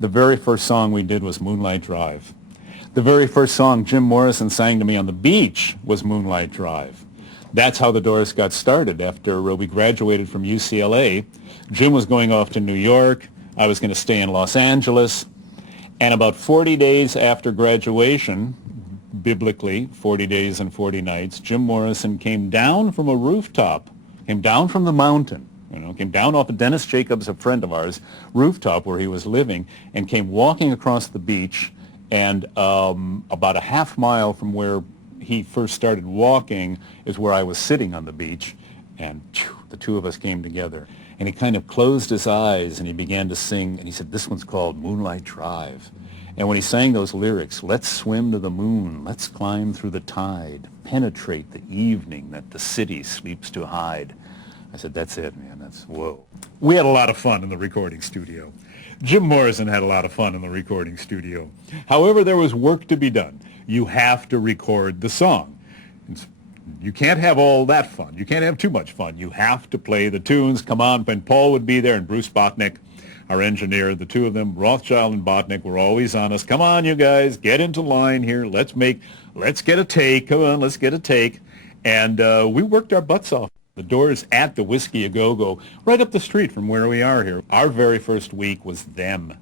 The very first song we did was Moonlight Drive. The very first song Jim Morrison sang to me on the beach was Moonlight Drive. That's how the Doors got started. After we graduated from UCLA, Jim was going off to New York. I was going to stay in Los Angeles. And about 40 days after graduation, biblically, 40 days and 40 nights, Jim Morrison came down from a rooftop, came down from the mountain, came down off of Dennis Jacobs, a friend of ours, rooftop where he was living, and came walking across the beach. And about a half mile from where he first started walking is where I was sitting on the beach, and the two of us came together. And he kind of closed his eyes and he began to sing, and he said, "This one's called Moonlight Drive." And when he sang those lyrics, "Let's swim to the moon, let's climb through the tide, penetrate the evening that the city sleeps to hide," I said, "That's it, man, that's, whoa." We had a lot of fun in the recording studio. Jim Morrison had a lot of fun in the recording studio. However, there was work to be done. You have to record the song. You can't have all that fun. You can't have too much fun. You have to play the tunes. Come on, and Paul would be there, and Bruce Botnick, our engineer, the two of them, Rothschild and Botnick, were always on us. "Come on, you guys, get into line here. Let's get a take. Come on, let's get a take." And we worked our butts off. The Doors at the Whisky A Go-Go, right up the street from where we are here. Our very first week was them.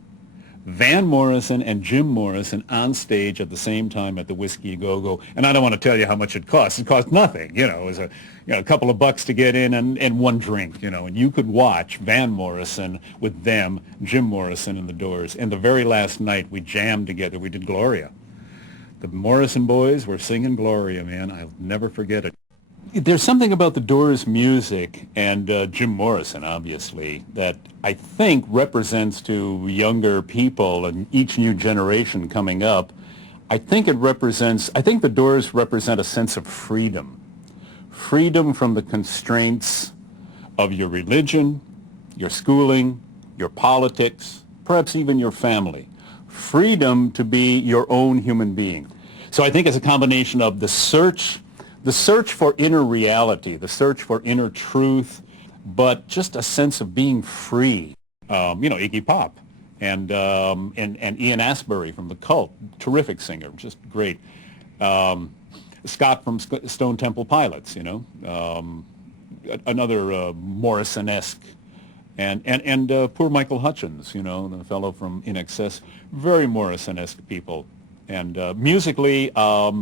Van Morrison and Jim Morrison on stage at the same time at the Whisky A Go-Go. And I don't want to tell you how much it cost. It cost nothing. It was a couple of bucks to get in and one drink, and you could watch Van Morrison with them, Jim Morrison and the Doors. And the very last night we jammed together. We did Gloria. The Morrison boys were singing Gloria, man. I'll never forget it. There's something about the Doors' music and Jim Morrison, obviously, that I think represents to younger people and each new generation coming up. I think the Doors represent a sense of freedom. Freedom from the constraints of your religion, your schooling, your politics, perhaps even your family. Freedom to be your own human being. So I think it's a combination of the search for inner reality, the search for inner truth, but just a sense of being free. Iggy Pop and Ian Astbury from The Cult, terrific singer, just great. Scott from Stone Temple Pilots, another Morrison-esque. And poor Michael Hutchins, the fellow from In Excess, very Morrison-esque people. And musically, I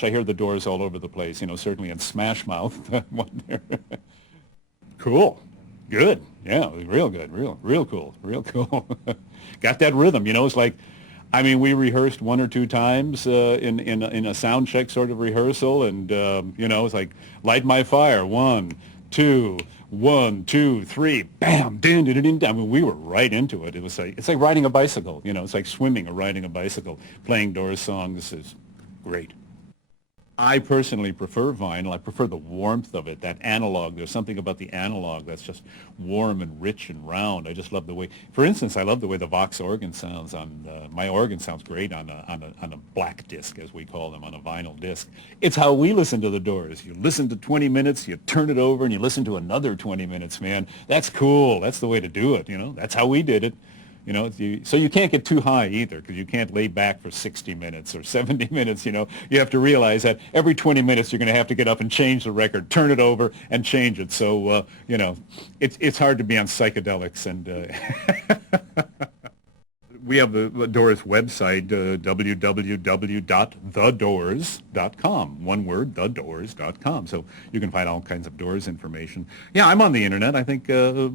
hear the Doors all over the place, certainly in Smash Mouth. Cool. Good. Yeah, real good. Real cool. Got that rhythm, it's like, we rehearsed one or two times in a sound check sort of rehearsal, and, it's like, light my fire, 1, 2, 1, 2, 3, bam, din, din, din, din. We were right into it. It's like riding a bicycle, it's like swimming or riding a bicycle. Playing Doors songs is great. I personally prefer vinyl. I prefer the warmth of it, that analog. There's something about the analog that's just warm and rich and round. I just love the way, for instance, I love the way the Vox organ sounds on, my organ sounds great on a black disc, as we call them, on a vinyl disc. It's how we listen to the Doors. You listen to 20 minutes, you turn it over, and you listen to another 20 minutes, man. That's cool. That's the way to do it, That's how we did it. So you can't get too high either, because you can't lay back for 60 minutes or 70 minutes, You have to realize that every 20 minutes you're going to have to get up and change the record, turn it over, and change it. So, it's hard to be on psychedelics. And we have the Doors website, www.thedoors.com. One word, thedoors.com. So you can find all kinds of Doors information. Yeah, I'm on the internet. I think, I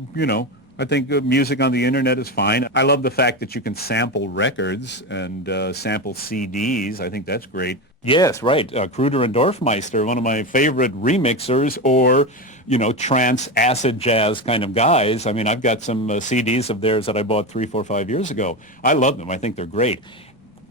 think music on the internet is fine. I love the fact that you can sample records and sample CDs. I think that's great. Yes, right. Kruder and Dorfmeister, one of my favorite remixers or, trance, acid jazz kind of guys. I've got some CDs of theirs that I bought 3, 4, 5 years ago. I love them. I think they're great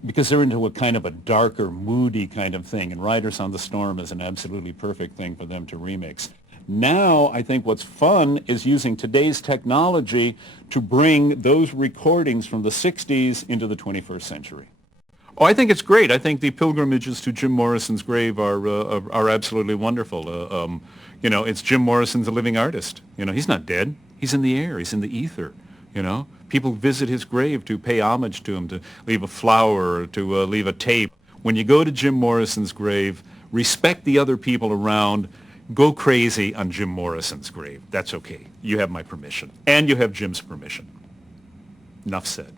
because they're into a kind of a darker, moody kind of thing. And Riders on the Storm is an absolutely perfect thing for them to remix. Now, I think what's fun is using today's technology to bring those recordings from the 60s into the 21st century. Oh, I think it's great. I think the pilgrimages to Jim Morrison's grave are absolutely wonderful. It's Jim Morrison's a living artist. He's not dead. He's in the air. He's in the ether. You know, people visit his grave to pay homage to him, to leave a flower, or to leave a tape. When you go to Jim Morrison's grave, respect the other people around. Go crazy on Jim Morrison's grave. That's okay. You have my permission. And you have Jim's permission. Enough said.